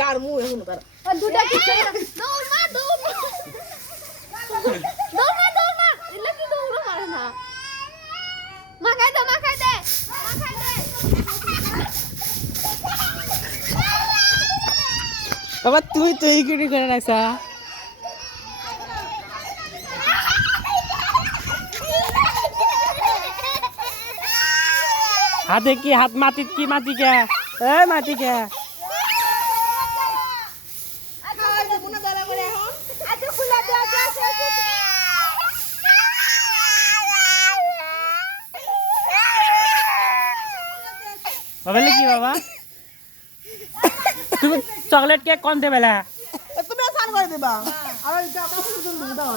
গারমু এখন তার দুটা কি দৌড় মা ইল্লা কি দৌড় মারে না মা খাই দে বাবা তুমি তো এই কিটি করে রাখছা হাতে কি হাত মাটিত কি মাটি কে এ মাটি কে বাবা কি বাবা তুমি চকলেট কেক কোন দেবেলা তুমি সান করে দিবা আর এটা কাপড় তুমি দাও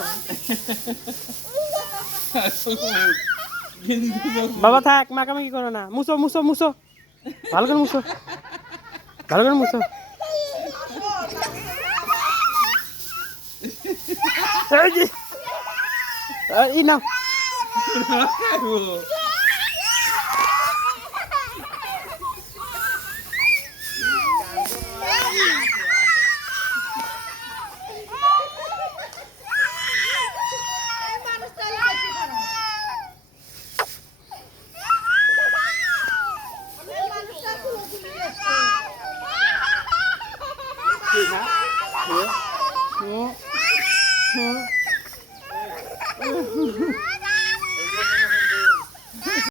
বাবা থাক মাকামাকি করো না মুছো ভালো করে মুছো ই নাও